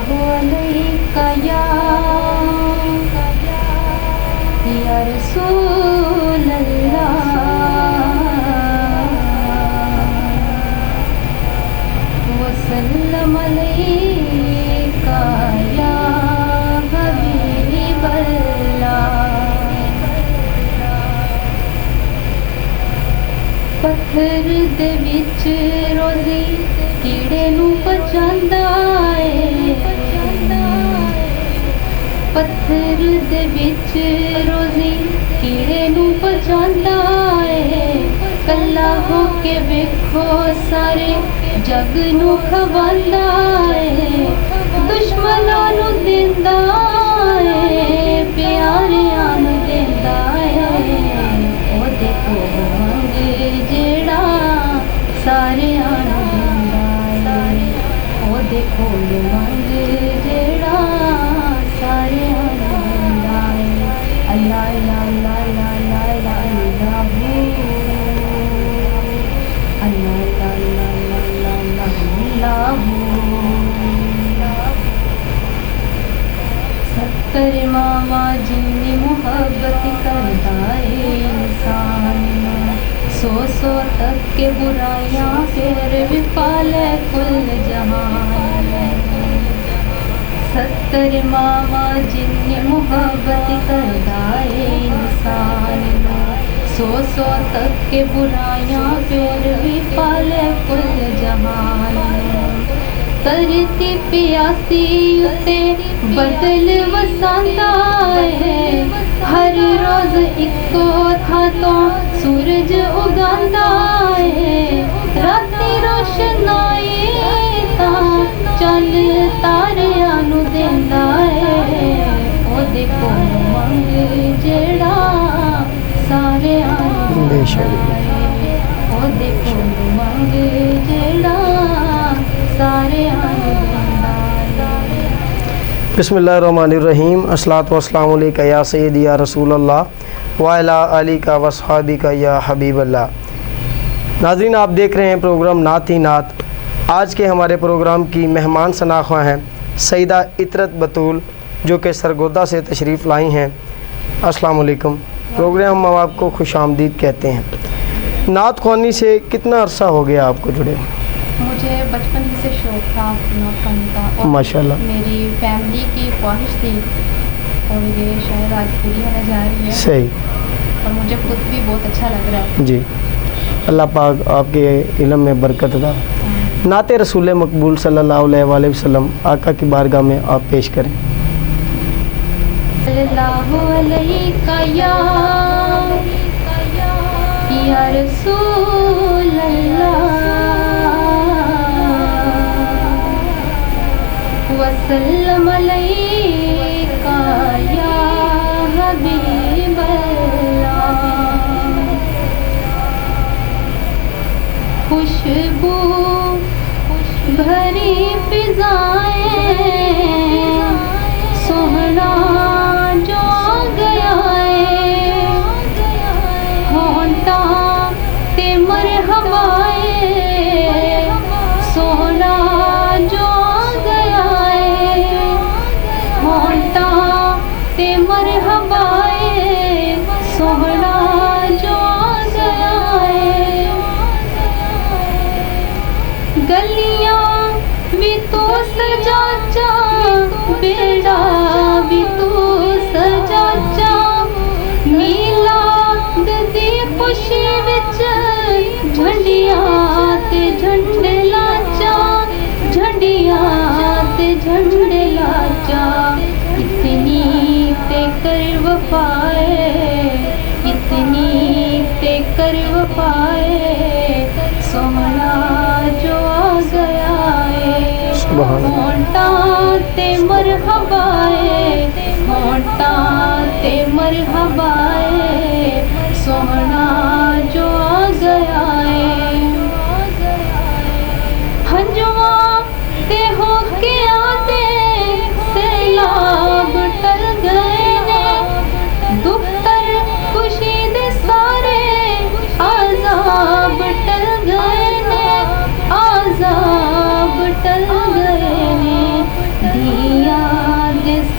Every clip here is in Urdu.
اللہ علیکہ یا رسول اللہ وسلم علیکہ یا حبیب اللہ. پتھر دے وچ روزی کیڑے نوں پچاندا اے. پتھر دے وچ روزی کیڑے نوں پچاندا اے. کلا ہو کے ویکھو سارے جگ نوں کھواندا اے. دشمناں نوں دیندا اے پیاریاں نوں دیندا اے. او دے کول منگے جیڑا ساریاں نوں دیندا اے. او دے کول منگے جیڑا ساریاں نوں دیندا اے. اللہ اللہ اللہ اللہ اللہ اللہ اللہ اللہ اللہ. ستر ماوا جنی محبت کردا اے انسان. سو سو تک کے برائیاں پھر بھی پالے کل جہان. ستر ماوا جنی محبت کردا اے انسان. سو سو تک کے برائیاں پھر بھی پالے کل جہان. ترتی پیاسی اتے بدل وساندا اے. ہر روز اکو تھاں تو سورج اگاندا اے. راتی روشنائی تاں چل تاریاں نوں دیندا اے. او دے کول منگ جیڑا ساریاں نوں دیندا اے. او دے کول منگ جیڑا ساریاں نوں دیندا اے. بسم اللہ الرحمن الرحیم. الصلاۃ والسلام علیکہ یا سیدی یا رسول اللہ وعلی آلکہ واصحابکہ یا حبیب اللہ. ناظرین، آپ دیکھ رہے ہیں پروگرام نعت ہی نعت. آج کے ہمارے پروگرام کی مہمان شناخواں ہیں سیدہ عطرت بطول، جو کہ سرگودا سے تشریف لائی ہیں. السلام علیکم. پروگرام ہم آپ کو خوش آمدید کہتے ہیں. نعت خوانی سے کتنا عرصہ ہو گیا آپ کو جڑے؟ مجھے بچپن ہی سے شوق تھا نعت خوانی کا، اور ماشاءاللہ میری فیملی کی خواہش تھی اور یہ شاید آج پوری ہونے جا رہی ہے. صحیح. اور مجھے خود بھی بہت اچھا لگ رہا ہے. جی، اللہ پاک آپ کے علم میں برکت دا. نعت رسول مقبول صلی اللہ علیہ وآلہ وسلم آقا کی بارگاہ میں آپ پیش کریں. صلی اللہ علیکہ یا رسول اللہ وسلم علیکہ یا حبیب اللہ. خوشبو بھری فضائیں سوہنا جو گیا ہے. ہونٹاں تے مرحبائے سوہنا جو گیا ہے. ہونٹاں تے مرحبائے سوہنا جو گیا ہے. گلیاں بھی تو سجا چا بیڑا بھی تو سجا چا. میلاد دی خوشی وچ جھنڈیاں تے جھنڈے لاچا. جھنڈیاں تے جھنڈے لاچا. اتنی تے کر وفائے اتنی تے کر وفائے سوہنا جو آ گیا ہے. ہونٹاں تے مرحبائے ہونٹاں تے مرحبائے سوہنا جو آ گیا ہے. ہنجواں تے ہو کے آتے سیلاب ٹل گئے نے. دکھتر خوشی دے سارے عذاب ٹل گئے نے. عذاب ٹل گئے نے.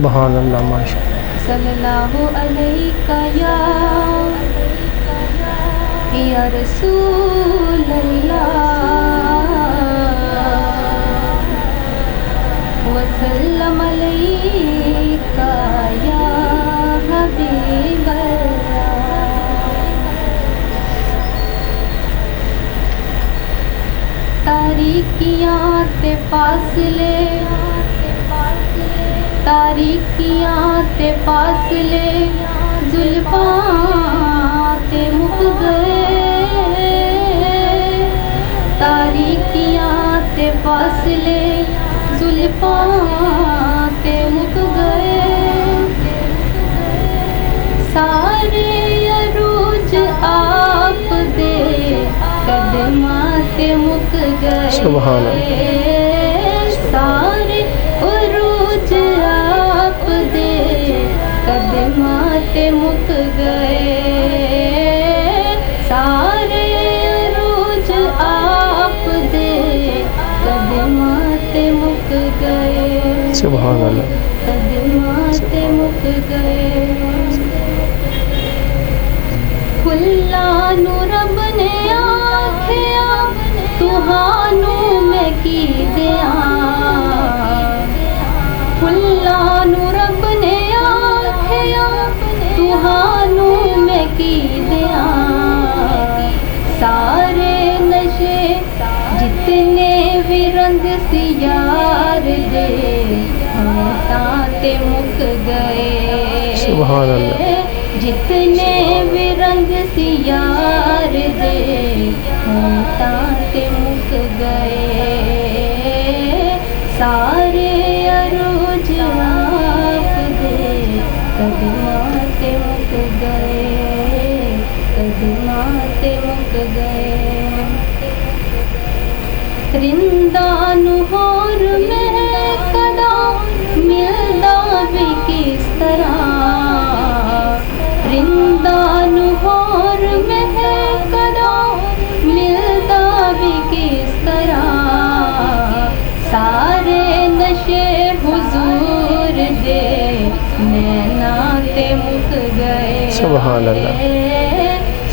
سبحان اللہ، ماشاء اللہ. صلی اللہ علیہ یا رسول اللہ وسلم علیہ یا حبیب اللہ. تاریکیاں تے فاصلے، تاریکیاں تے فاصلے، زلفاں تے مک گئے. تاریکیاں تے فاصلے، زلفاں تے مک گئے. سارے عروج آپ دے قدماں تے مک گئے. سبحان اللہ. سارے عروج آپ دے قدماں تے مک گئے. سارے عروج آپ دے قدماں تے مک گئے. سبحان اللہ. قدماں تے مک گئے. پھلاں نو رب نے آکھیا تہانوں میں کی دیاں. پھلاں نو رب نے آکھیا تہانوں میں کی دیاں. سارے نشے جتنے بھی رنگ سی یار دے ہونٹاں تے مک گئے. سبحان اللہ. جتنے بھی رنگ سی یار دے ہونٹاں تے مک گئے. سارے عروج آپ دے قدماں تے مک گئے. قدماں تے مک گئے. رنداں نو ہور مہکدا ملدا بھی کس طرح. رنداں نو ہور مہکدا ملدا بھی کس طرح. سارے نشے حضور دے نینا تے مک گئے. سبحان اللہ.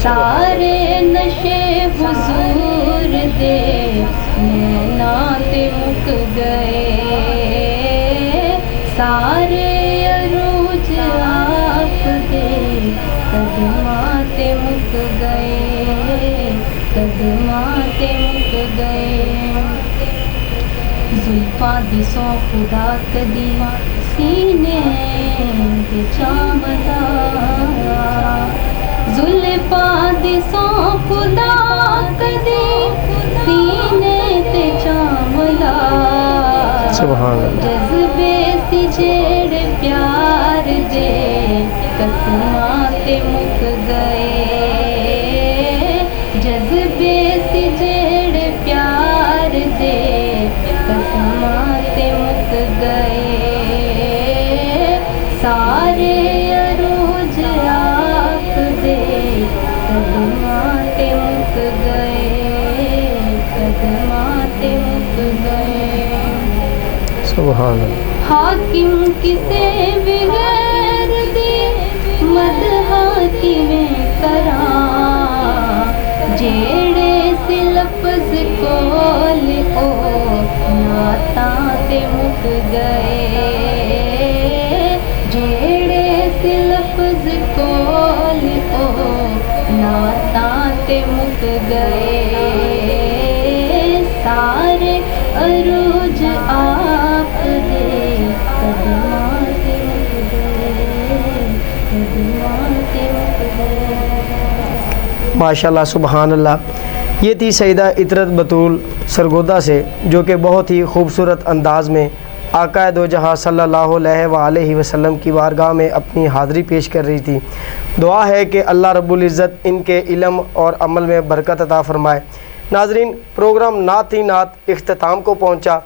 سارے نشے حضور دے نینا تے مک گئے. سارے عروج آپ دے قدماں تے مک گئے. قدماں تے مک گئے. زلفاں دی سو خدا کدی سینے تے چاہدا. زلفاں دی سو خدا کدی سینے تے چاہدا. سبحان اللہ. جذبے سی جیڑے پیار دے قسماں تے مک گئے. جذبے سی جیڑے پیار دے قسماں تے مک گئے. سارے عروج آپ دے قدماں تے مک گئے. قدماں تے مک گئے. سبحان اللہ. حاکم کسے بھی غیر دی مدح کیویں کراں. جیڑے سی لفظ کول او نعتاں تے مک گئے. جیڑے سی لفظ کول او نعتاں تے مک گئے. سارے عروج آپ دے قدماں تے مک گئے. قدماں تے مک گئے. ماشاء اللہ. سبحان اللہ. یہ تھی سیدہ عطرت بطول سرگودا سے، جو کہ بہت ہی خوبصورت انداز میں آقا دو جہاں صلی اللہ علیہ وآلہ وسلم کی بارگاہ میں اپنی حاضری پیش کر رہی تھی. دعا ہے کہ اللہ رب العزت ان کے علم اور عمل میں برکت عطا فرمائے. ناظرین، پروگرام نعت ہی نعت اختتام کو پہنچا.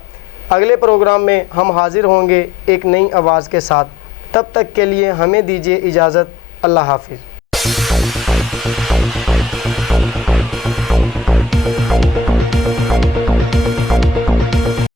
اگلے پروگرام میں ہم حاضر ہوں گے ایک نئی آواز کے ساتھ. تب تک کے لیے ہمیں دیجیے اجازت. اللہ حافظ.